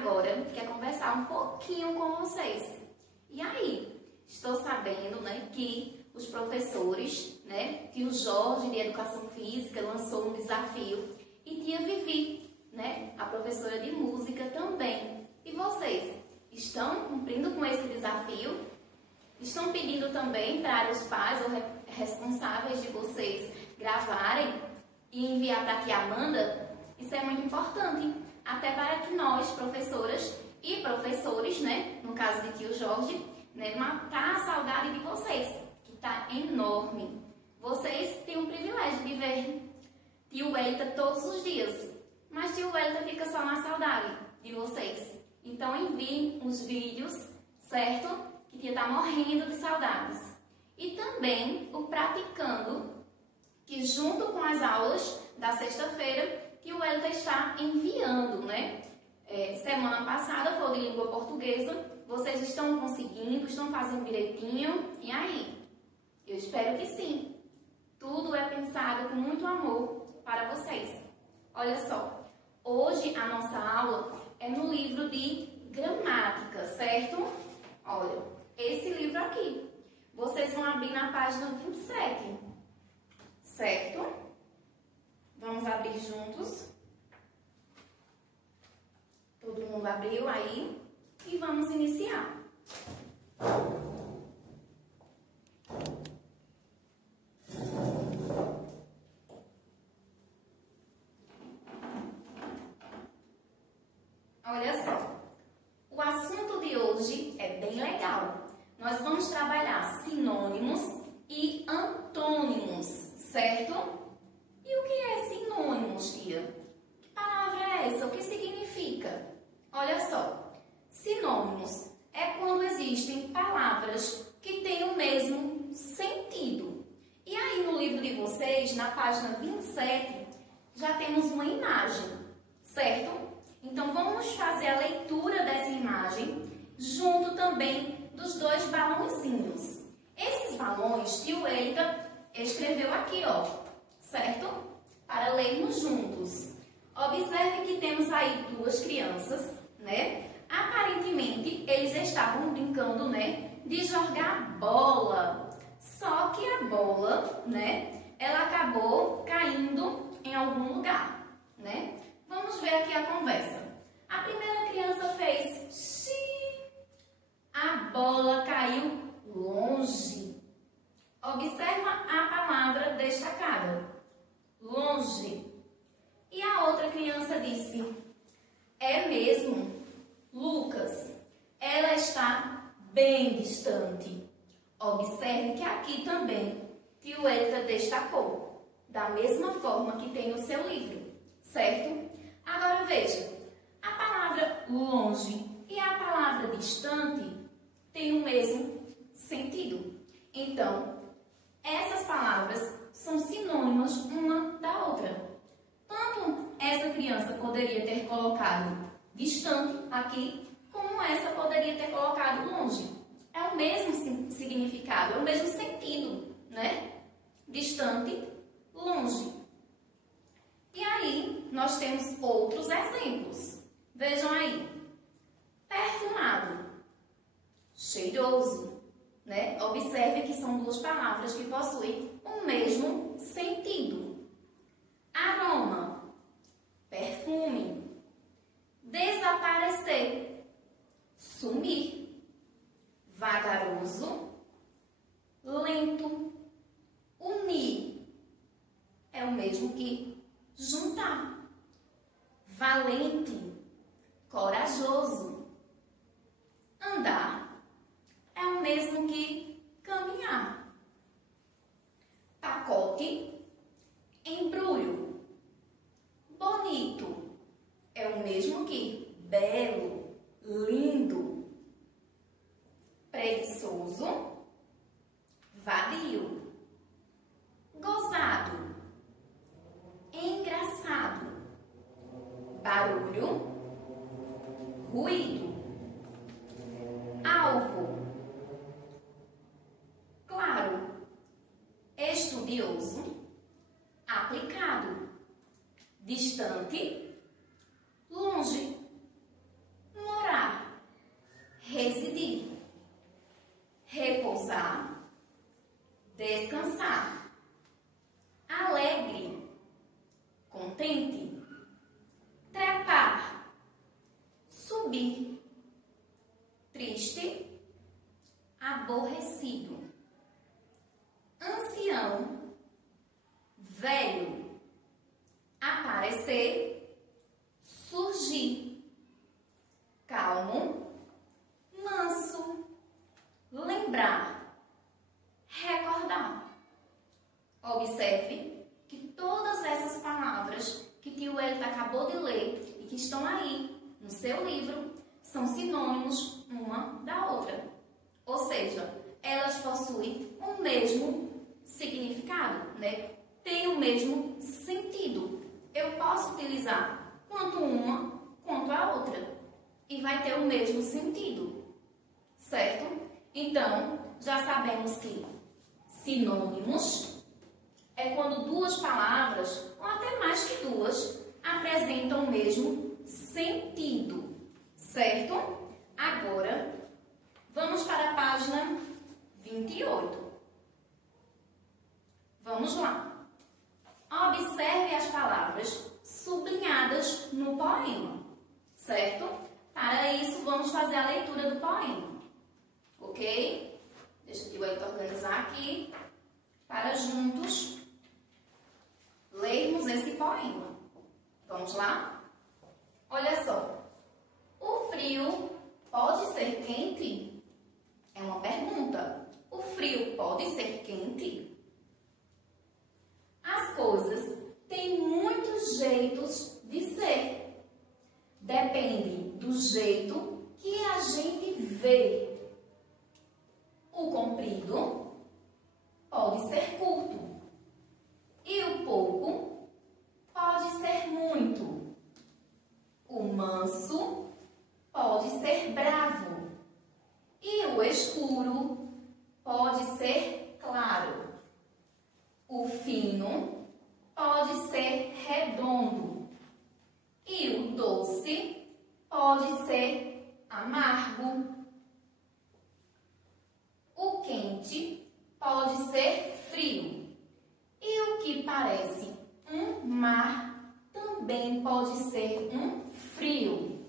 agora quer conversar um pouquinho com vocês. E aí? Estou sabendo, né, que os professores, né, que o Jorge de Educação Física lançou um desafio e tia Vivi, né, a professora de música também. E vocês, estão cumprindo com esse desafio? Estão pedindo também para os pais ou responsáveis de vocês gravarem e enviar para a tia Amanda? Isso é muito importante, até para que nós, professoras e professores, né, no caso de tio Jorge, né, matar a saudade de vocês, que está enorme. Vocês têm o privilégio de ver tio Wellington todos os dias, mas tio Wellington fica só na saudade de vocês. Então enviem os vídeos, certo? Que tia está morrendo de saudades. E também o praticando, que junto com as aulas da sexta-feira, que o Wellington está enviando, né? Semana passada foi de língua portuguesa. Vocês estão conseguindo? Estão fazendo direitinho? E aí? Eu espero que sim. Tudo é pensado com muito amor para vocês. Olha só, hoje a nossa aula é no livro de gramática, certo? Olha, esse livro aqui. Vocês vão abrir na página 27, certo? Vamos abrir juntos. Todo mundo abriu aí? E vamos iniciar. Olha só, o assunto de hoje é bem legal. Nós vamos trabalhar sinônimos e antônimos, certo? E o que é sinônimos, tia? Que palavra é essa? O que significa? Olha só. Sinônimos é quando existem palavras que têm o mesmo sentido. E aí no livro de vocês, na página 27, já temos uma imagem, certo? Então vamos fazer a leitura dessa imagem junto também dos dois balãozinhos. Esses balões, tio Wellington escreveu aqui, ó, certo? Para lermos juntos. Observe que temos aí duas crianças, né? Aparentemente, eles estavam brincando, né, de jogar bola. Só que a bola, né, ela acabou caindo em algum lugar, né? Vamos ver aqui a conversa. A primeira criança fez xi. A bola caiu longe. Observa a palavra destacada. Longe. E a outra criança disse: é mesmo? Lucas, ela está bem distante. Observe que aqui também tio Wellington destacou, da mesma forma que tem no seu livro, certo? Agora veja, a palavra longe e a palavra distante têm o mesmo sentido. Então, essas palavras são sinônimas uma da outra. Tanto essa criança poderia ter colocado distante aqui, como essa poderia ter colocado longe. É o mesmo significado, é o mesmo sentido, né? Distante, longe. E aí, nós temos outros exemplos. Vejam aí. Perfumado, cheiroso, né? Observe que são duas palavras que possuem o mesmo sentido. Aroma, perfume. Desaparecer, sumir. Vagaroso, lento. Unir é o mesmo que juntar. Valente, corajoso. Andar é o mesmo que caminhar. Pacote, embrulho. Bonito é o mesmo que belo, lindo. Preguiçoso, vadio. Gozado, engraçado. Barulho, ruído. Alvo, claro. Estudioso, aplicado. Distante, longe. subir. Triste, aborrecido. Ancião, velho. Aparecer, surgir. Calmo, manso. Lembrar, recordar. Observe que todas essas palavras que tio Wellington acabou de ler e que estão aí no seu livro são sinônimos uma da outra. Ou seja, elas possuem o mesmo significado, né? Tem o mesmo sentido. Eu posso utilizar tanto uma quanto a outra e vai ter o mesmo sentido, certo? Então, já sabemos que sinônimos é quando duas palavras, ou até mais que duas, apresentam o mesmo sentido, certo? Agora, vamos para a página 28. Vamos lá. Observe as palavras sublinhadas no poema, certo? Para isso, vamos fazer a leitura do poema, ok? Deixa eu organizar aqui para juntos lermos esse poema. Vamos lá? Olha só. O frio pode ser quente? É uma pergunta. O frio pode ser quente? As coisas têm muitos jeitos de ser. Depende do jeito que a gente vê. O comprido pode ser curto. E o pouco pode ser muito. O manso pode ser bravo. E o escuro pode ser claro. O fino pode ser redondo. E o doce pode ser amargo. O quente pode ser frio. E o que parece um mar também pode ser um frio.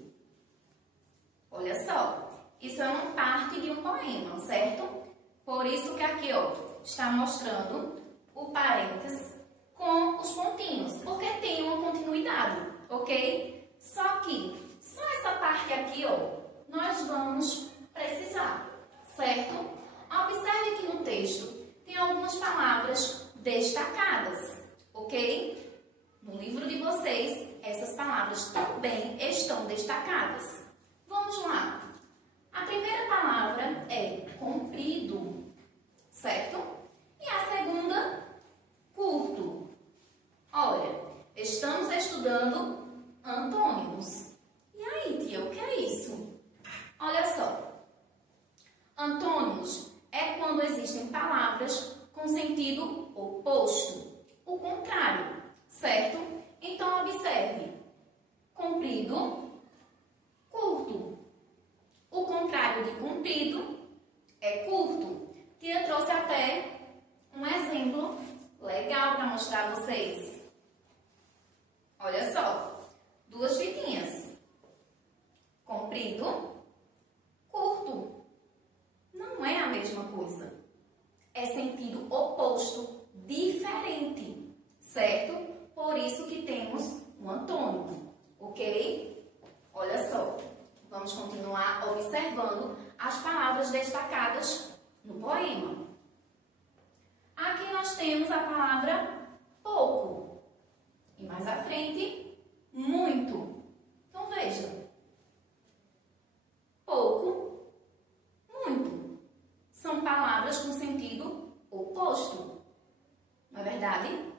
Olha só, isso é uma parte de um poema, certo? Por isso que aqui, ó, está mostrando o parênteses com os pontinhos, porque tem uma continuidade, ok? Só que, só essa parte aqui, ó, nós vamos precisar, certo? Observe que no texto tem algumas palavras destacadas, ok? No livro de vocês, essas palavras também estão destacadas. Vamos lá. A primeira palavra é comprido, certo? E a segunda, curto. Olha, estamos estudando antônimos. E aí, tia, o que é isso? Olha só. Antônimos é quando existem palavras com sentido oposto, o contrário, certo? Então, observe. Comprido, curto. O contrário de comprido é curto. Tia trouxe até um exemplo legal para mostrar a vocês. Olha só, duas fitinhas. Comprido, curto. Não é a mesma coisa. É sentido oposto, diferente, certo? Por isso que temos um antônimo, ok? Olha só, vamos continuar observando as palavras destacadas no poema. Aqui nós temos a palavra pouco. E mais à frente, muito. Então veja. Pouco, muito. São palavras com sentido oposto. Não é verdade?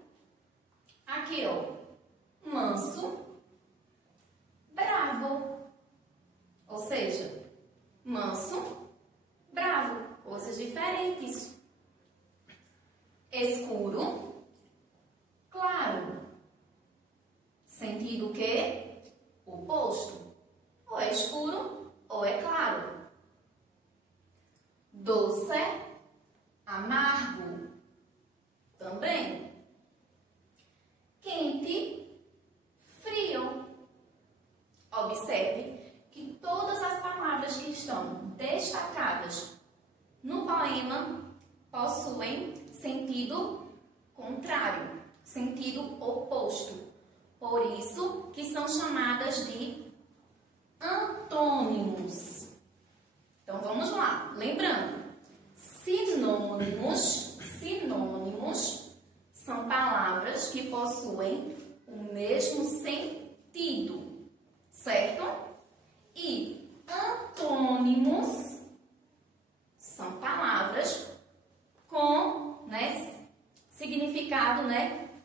Aqui, ó. Manso, bravo. Ou seja, manso, bravo. Coisas diferentes. no poema possuem sentido contrário, sentido oposto. Por isso que são chamadas de antônimos. Então vamos lá, lembrando, sinônimos são palavras que possuem o mesmo sentido, certo? E antônimos são palavras com, significado,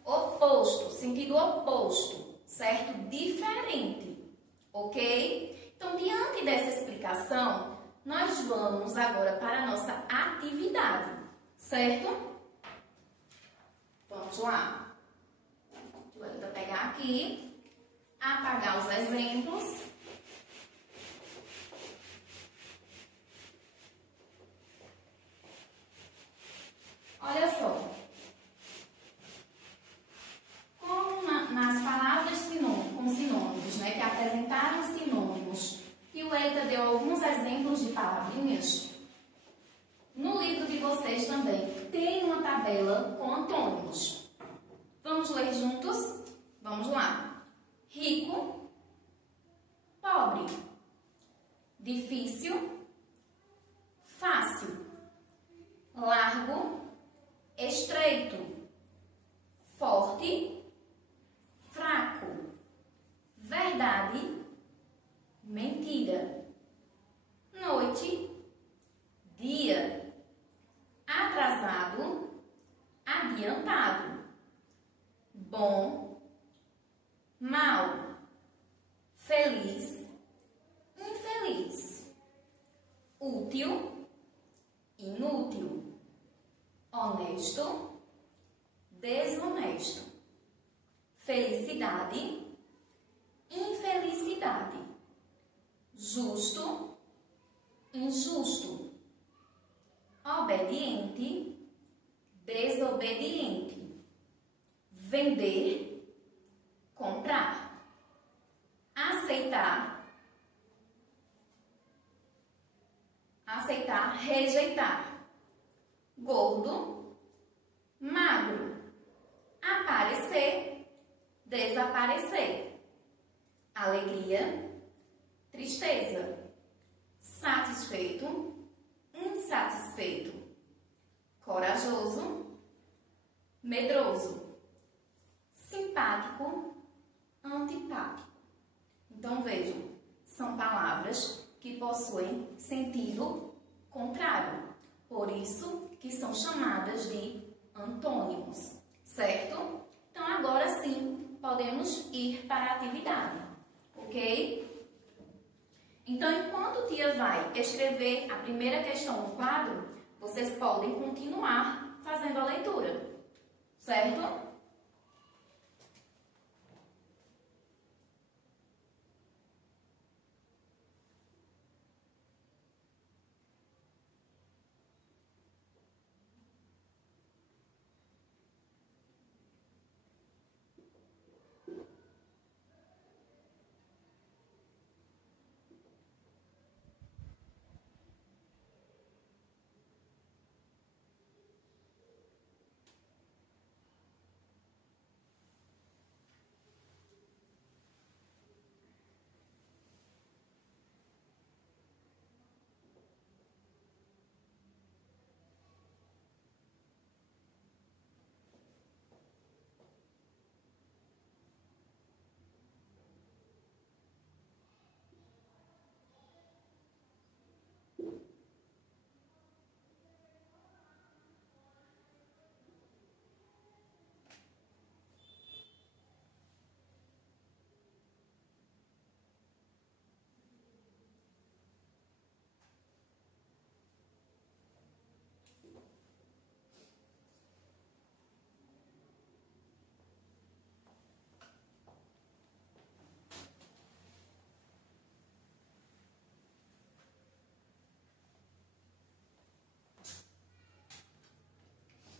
oposto, sentido oposto, certo? Diferente, ok? Então, diante dessa explicação, nós vamos agora para a nossa atividade, certo? Vamos lá. Deixa eu pegar aqui, apagar os exemplos. Olha só. Como nas palavras com sinônimos, que apresentaram sinônimos, e o Eita deu alguns exemplos de palavrinhas, no livro de vocês também tem uma tabela com antônimos. Vamos ler juntos? Vamos lá. Rico, pobre, difícil, fácil, largo, estreito, forte, fraco, verdade, mentira, noite, dia, atrasado, adiantado, bom, mal, feliz, infeliz, útil, inútil, honesto, desonesto, felicidade, infelicidade, justo, injusto, obediente, desobediente, vender, comprar, aceitar, rejeitar, gordo, magro, aparecer, desaparecer, alegria, tristeza, satisfeito, insatisfeito, corajoso, medroso, simpático, antipático. Então vejam, são palavras que possuem sentido contrário, por isso que são chamadas de antônimos, certo? Então agora sim podemos ir para a atividade, ok? Então, enquanto tia vai escrever a primeira questão no quadro, vocês podem continuar fazendo a leitura, certo?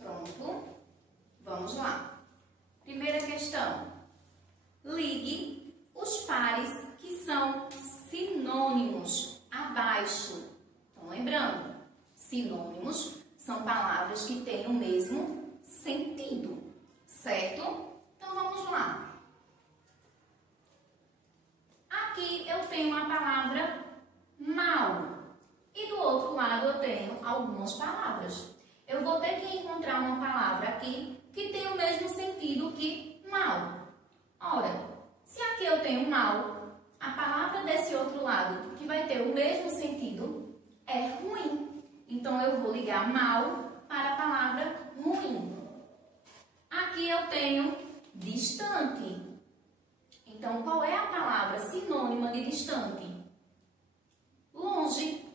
Pronto? Vamos lá. Primeira questão. Ligue os pares que são sinônimos abaixo. Então, lembrando, Sinônimos são palavras que têm o mesmo sentido, certo? Então, vamos lá. Aqui eu tenho a palavra mal e do outro lado eu tenho algumas palavras. Eu vou ter que encontrar uma palavra aqui que tem o mesmo sentido que mal. Ora, se aqui eu tenho mal, a palavra desse outro lado, que vai ter o mesmo sentido, é ruim. Então, eu vou ligar mal para a palavra ruim. Aqui eu tenho distante. Então, qual é a palavra sinônima de distante? Longe.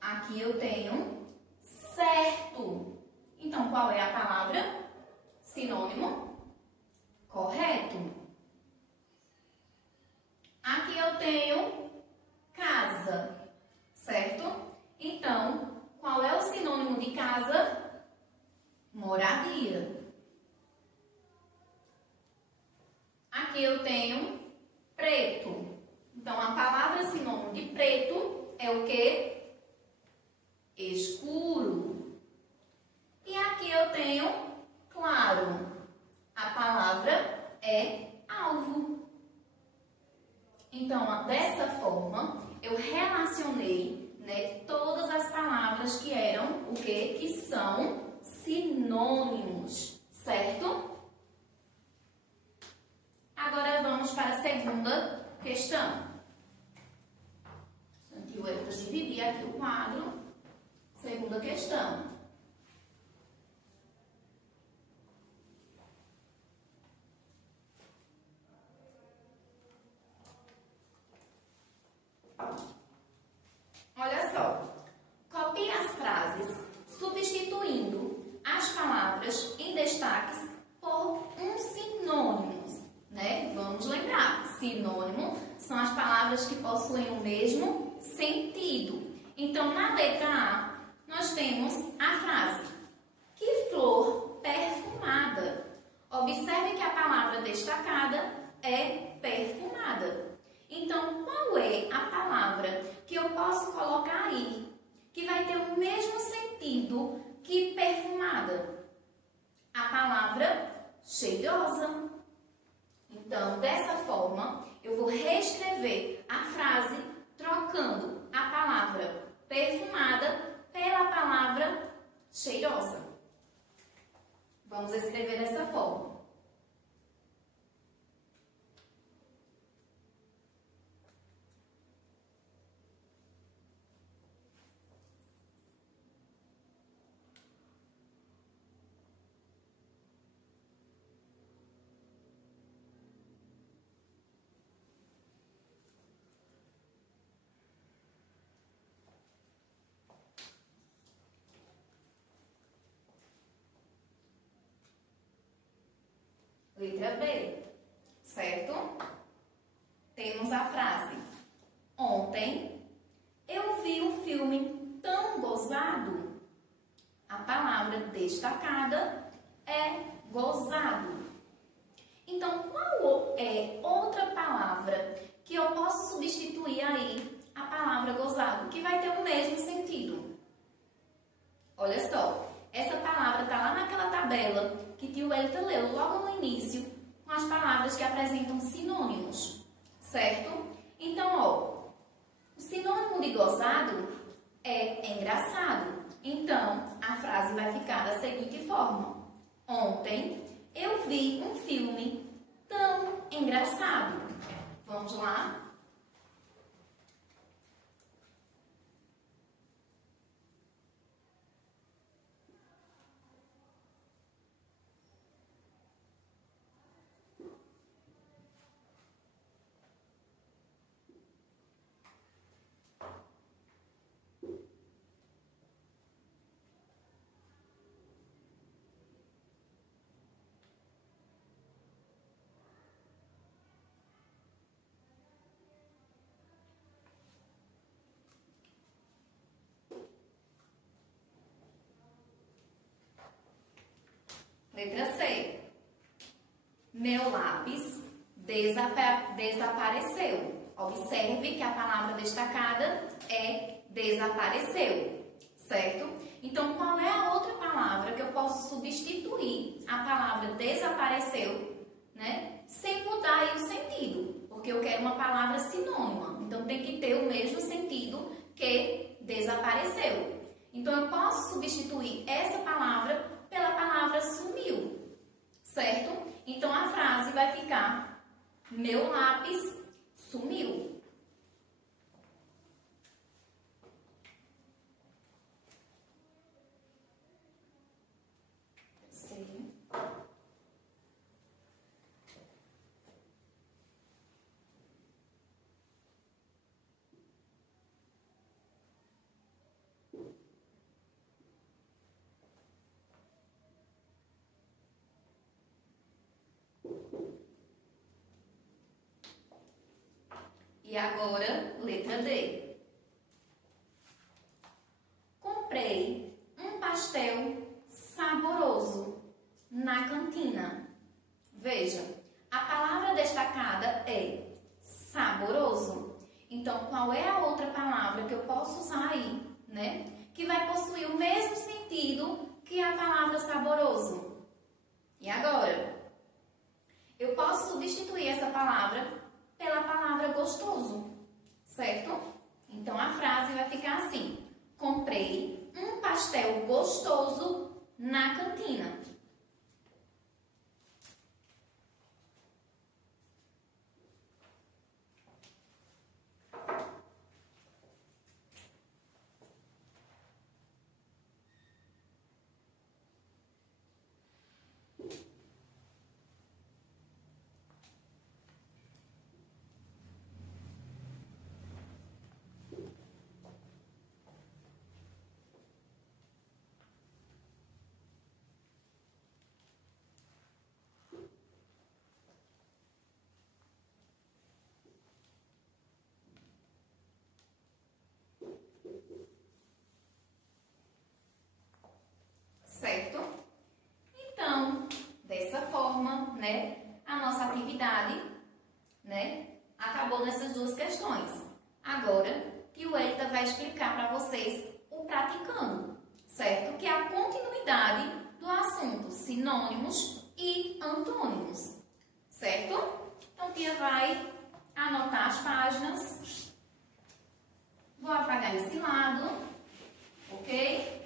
Aqui eu tenho certo. Então, qual é a palavra? Sinônimo? Correto. Aqui eu tenho casa, certo? Então, qual é o sinônimo de casa? Moradia. Aqui eu tenho preto. Então, a palavra sinônimo de preto é o quê? Escuro. E aqui eu tenho claro. A palavra é alvo. Então, dessa forma, eu relacionei, né, todas as palavras que eram o quê? Que são sinônimos, certo? Agora vamos para a segunda questão. Aqui eu vou dividir aqui o quadro. Segunda questão. Olha só. Copie as frases substituindo as palavras em destaques por um sinônimo, né? Vamos lembrar, sinônimo são as palavras que possuem o mesmo sentido. Então, na letra A, nós temos a frase: que flor perfumada. Observe que a palavra destacada é perfumada. Então, qual é a palavra que eu posso colocar aí que vai ter o mesmo sentido que perfumada? A palavra cheirosa. Então, dessa forma, eu vou reescrever a frase trocando a palavra perfumada pela palavra cheirosa. Vamos escrever dessa forma. Letra B, certo? Temos a frase: ontem eu vi um filme tão gozado. A palavra destacada é gozado. Então, qual é outra palavra que eu posso substituir aí a palavra gozado, que vai ter o mesmo sentido? Olha só, essa palavra está lá naquela tabela que tio Elita leu logo no início, com as palavras que apresentam sinônimos, certo? Então, ó, o sinônimo de gozado é engraçado. Então, a frase vai ficar da seguinte forma: ontem eu vi um filme tão engraçado. Vamos lá? Letra C. Meu lápis Desapareceu. Observe que a palavra destacada é desapareceu, certo? Então, qual é a outra palavra que eu posso substituir a palavra desapareceu, né? Sem mudar aí o sentido, porque eu quero uma palavra sinônima. Então, tem que ter o mesmo sentido que desapareceu. Então, eu posso substituir essa palavra pela palavra sumiu, certo? Então, a frase vai ficar: meu lápis sumiu. E agora, letra D. Comprei um pastel saboroso na cantina. Veja, a palavra destacada é saboroso. Então, qual é a outra palavra que eu posso usar aí, né? Que vai possuir o mesmo sentido que a palavra saboroso. E agora? Eu posso substituir essa palavra pela palavra gostoso, certo? Então, a frase vai ficar assim: comprei um pastel gostoso na cantina. Certo? Então, dessa forma, né, a nossa atividade, né, acabou nessas duas questões. Agora, que o Elita vai explicar para vocês o praticando, certo? Que é a continuidade do assunto sinônimos e antônimos, certo? Então, Tia vai anotar as páginas. Vou apagar esse lado, ok?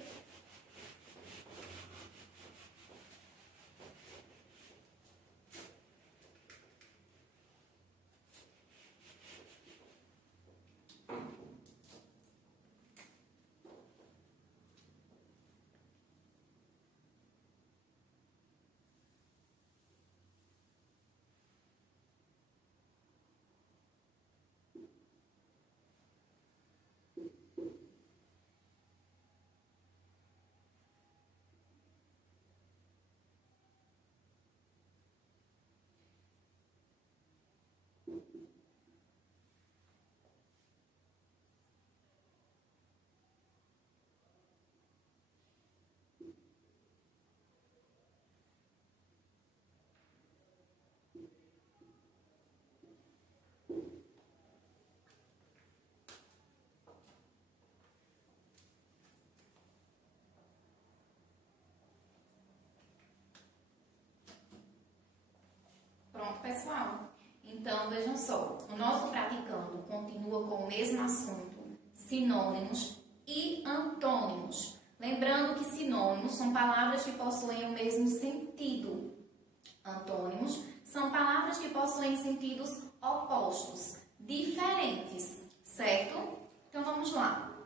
Pronto, pessoal? Então, vejam só, o nosso praticando continua com o mesmo assunto, sinônimos e antônimos. Lembrando que sinônimos são palavras que possuem o mesmo sentido. Antônimos são palavras que possuem sentidos opostos, diferentes, certo? Então, vamos lá.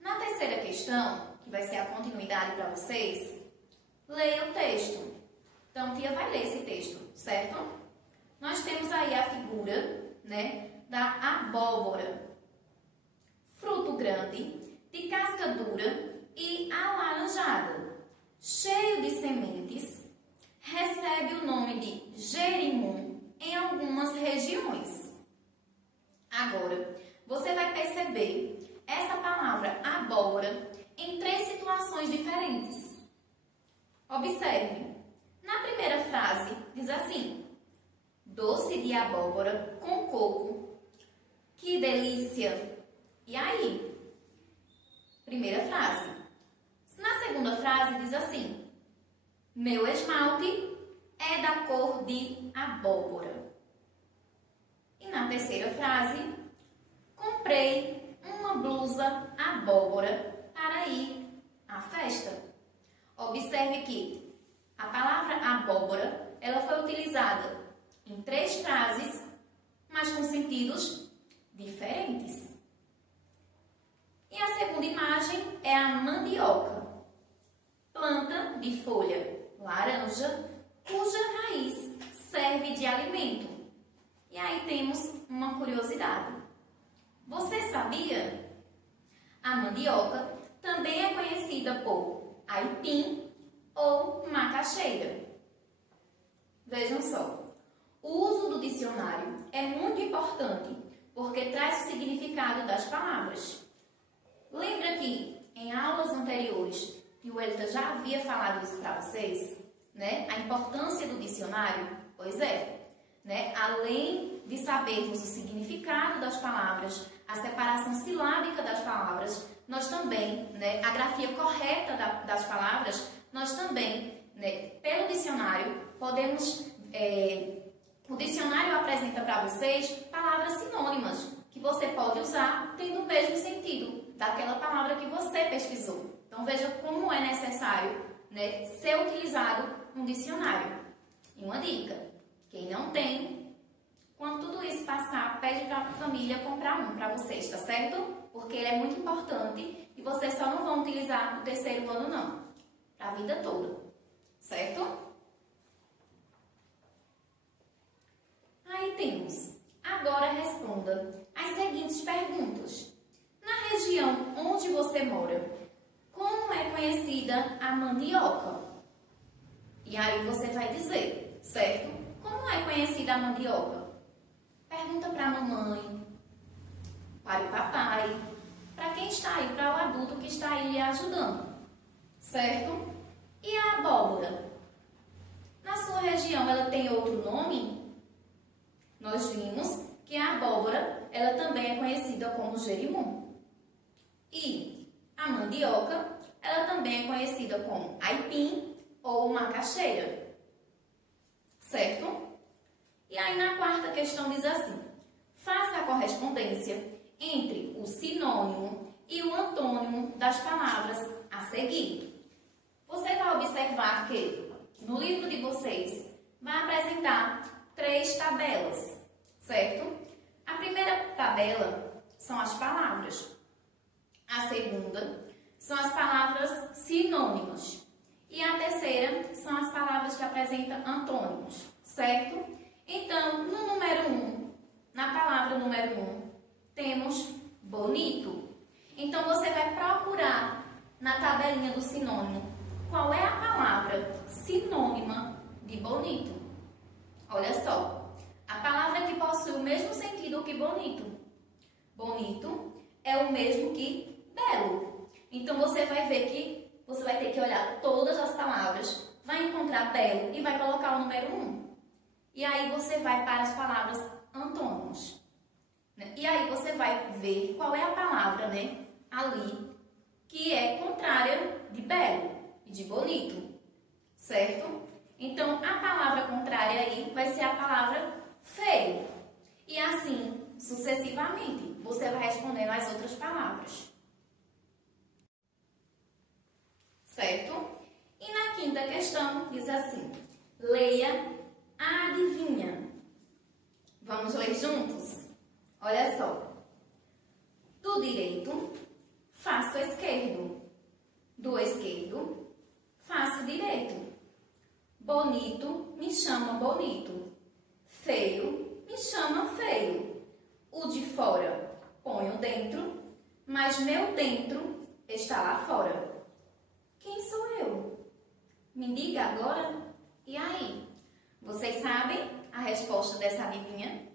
Na terceira questão, que vai ser a continuidade para vocês, leia o texto. Então, Tia vai ler esse texto, certo? Nós temos aí a figura, né, da abóbora. Fruto grande, de casca dura e alaranjada, cheio de sementes, recebe o nome de jerimum em algumas regiões. Agora, você vai perceber essa palavra abóbora em 3 situações diferentes. Observe. Na primeira frase, diz assim: doce de abóbora com coco. Que delícia! E aí? Primeira frase. Na segunda frase diz assim: meu esmalte é da cor de abóbora. E na terceira frase, comprei uma blusa abóbora para ir à festa. Observe que a palavra abóbora, ela foi utilizada em 3 frases, mas com sentidos diferentes. E a segunda imagem é a mandioca, planta de folha laranja, cuja raiz serve de alimento. E aí temos uma curiosidade. Você sabia? A mandioca também é conhecida por aipim ou macaxeira. Vejam só, o uso do dicionário é muito importante porque traz o significado das palavras. Lembra que em aulas anteriores que o Elita já havia falado isso para vocês, né? A importância do dicionário? Pois é, né? Além de sabermos o significado das palavras, a separação silábica das palavras, nós também, né? A grafia correta das palavras, nós também, né? Pelo dicionário, podemos... o dicionário apresenta para vocês palavras sinônimas que você pode usar tendo o mesmo sentido daquela palavra que você pesquisou. Então, veja como é necessário, né, ser utilizado um dicionário. E uma dica, quem não tem, quando tudo isso passar, pede para a família comprar um para vocês, tá certo? Porque ele é muito importante e vocês só não vão utilizar no terceiro ano, não. Para a vida toda, certo? Aí temos, agora responda as seguintes perguntas. Na região onde você mora, como é conhecida a mandioca? E aí você vai dizer, certo? Como é conhecida a mandioca? Pergunta para a mamãe, para o papai, para quem está aí, para o adulto que está aí lhe ajudando, certo? E a abóbora? Na sua região ela tem outro nome? Nós vimos que a abóbora, ela também é conhecida como jerimum. E a mandioca, ela também é conhecida como aipim ou macaxeira. Certo? E aí na quarta questão diz assim: faça a correspondência entre o sinônimo e o antônimo das palavras a seguir. Você vai observar que no livro de vocês vai apresentar 3 tabelas, certo? A primeira tabela são as palavras. A segunda são as palavras sinônimas. E a terceira são as palavras que apresentam antônimos, certo? Então, no número 1, na palavra número 1, temos bonito. Então, você vai procurar na tabelinha do sinônimo qual é a palavra sinônima de bonito. Olha só, a palavra que possui o mesmo sentido que bonito. Bonito é o mesmo que belo. Então, você vai ver que você vai ter que olhar todas as palavras, vai encontrar belo e vai colocar o número 1. E aí, você vai para as palavras antônimos. E aí, você vai ver qual é a palavra, né, ali, que é contrária de belo e de bonito, certo? Então, a palavra contrária aí vai ser a palavra feio. E assim, sucessivamente, você vai respondendo as outras palavras. Certo? E na quinta questão, diz assim: leia a adivinha. Vamos ler juntos? Olha só. Do direito, faço esquerdo. Do esquerdo, faço direito. Bonito, me chama bonito. Feio, me chama feio. O de fora, ponho dentro, mas meu dentro está lá fora. Quem sou eu? Me diga agora. E aí? Vocês sabem a resposta dessa adivinha?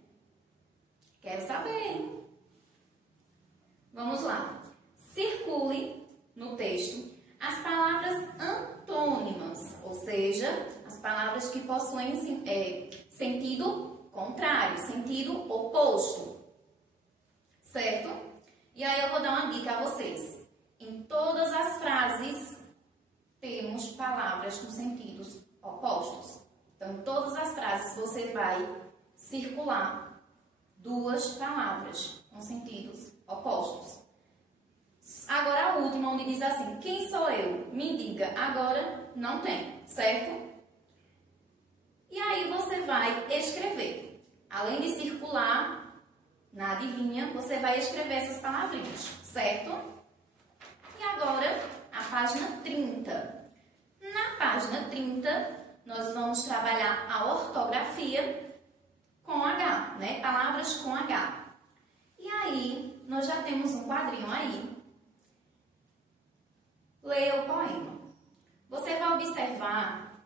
Quero saber, hein? Vamos lá. Circule no texto as palavras antônimas, ou seja, as palavras que possuem sentido contrário, sentido oposto, certo? E aí eu vou dar uma dica a vocês. Em todas as frases temos palavras com sentidos opostos. Então, em todas as frases você vai circular duas palavras com sentidos opostos. Agora a última, onde diz assim, quem sou eu? Me diga. Agora não tem, certo? E aí você vai escrever. Além de circular na adivinha, você vai escrever essas palavrinhas, certo? E agora a página 30. Na página 30, nós vamos trabalhar a ortografia com H, né? Palavras com H. E aí, nós já temos um quadrinho aí. Leia o poema. Você vai observar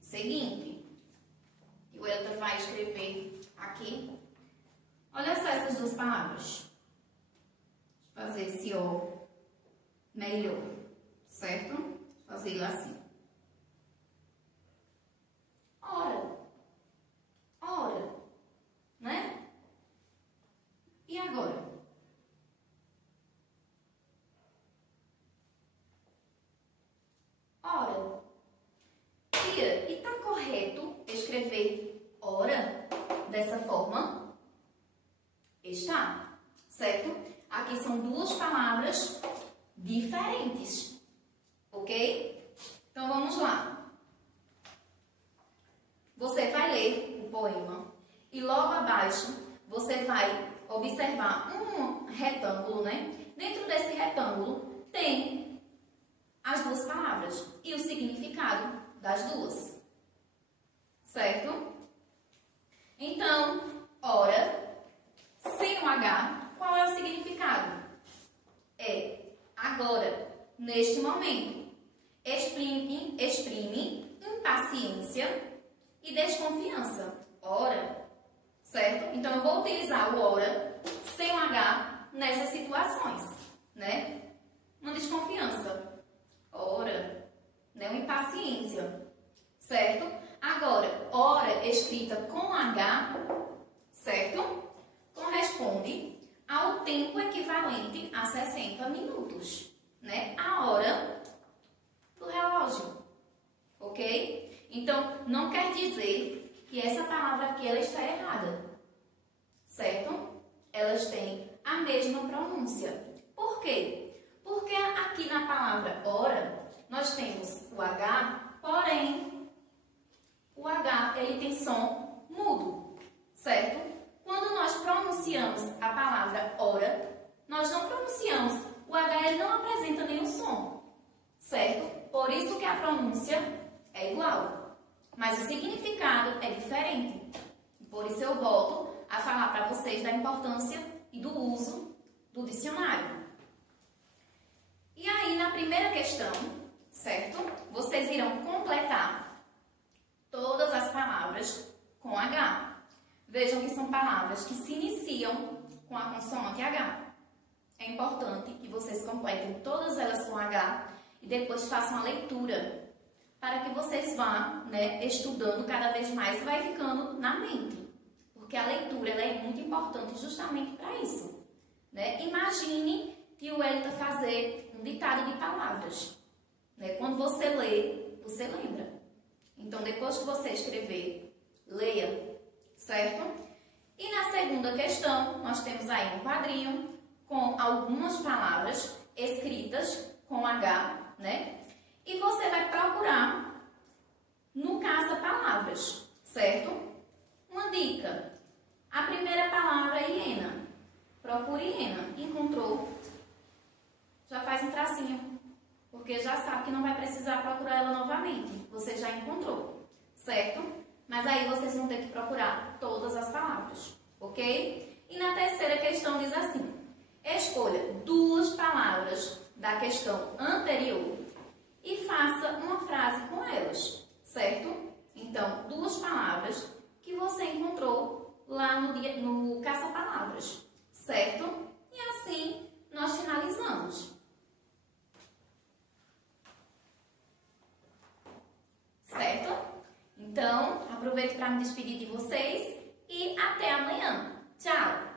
o seguinte, que o Elton vai escrever aqui. Olha só essas duas palavras. Deixa eu fazer esse O melhor, certo? Fazer assim. Ora, né? E agora? Ora. Tia, e tá correto escrever ora dessa forma? Está, certo? Aqui são duas palavras diferentes, ok? Então vamos lá. Você vai ler o poema e logo abaixo você vai observar um retângulo, né? Dentro desse retângulo tem as duas palavras e o significado das duas, certo? Então, ora, sem o H, qual é o significado? É agora, neste momento. Exprime impaciência e desconfiança. Ora, certo? Então, eu vou utilizar o ora sem o H nessas situações, né? Uma desconfiança. Ora, né? Uma impaciência, certo? Agora, ora escrita com H, certo? Corresponde ao tempo equivalente a 60 minutos, né? A hora do relógio, ok? Então, não quer dizer que essa palavra aqui ela está errada, certo? Elas têm a mesma pronúncia. Por quê? Porque aqui na palavra hora, nós temos o H, porém, o H ele tem som mudo, certo? Quando nós pronunciamos a palavra hora, nós não pronunciamos, o H ele não apresenta nenhum som, certo? Por isso que a pronúncia é igual, mas o significado é diferente. Por isso eu volto a falar para vocês da importância e do uso do dicionário. E aí, na primeira questão, certo? Vocês irão completar todas as palavras com H. Vejam que são palavras que se iniciam com a consoante H. É importante que vocês completem todas elas com H e depois façam a leitura, para que vocês vão, né, estudando cada vez mais e vai ficando na mente. Porque a leitura ela é muito importante justamente para isso, né? Imagine que o Elton fazer um ditado de palavras, né? Quando você lê, você lembra. Então, depois que você escrever, leia, certo? E na segunda questão, nós temos aí um quadrinho com algumas palavras escritas com H, né? E você vai procurar no caça-palavras, certo? Uma dica. A primeira palavra é hiena. Procure hiena. Encontrou? Já faz um tracinho, porque já sabe que não vai precisar procurar ela novamente. Você já encontrou, certo? Mas aí vocês vão ter que procurar todas as palavras, ok? E na terceira questão diz assim: escolha duas palavras da questão anterior e faça uma frase com elas, certo? Então, duas palavras que você encontrou lá no caça-palavras, certo? E assim nós finalizamos. Certo? Então, aproveite. aproveito para me despedir de vocês e até amanhã. Tchau!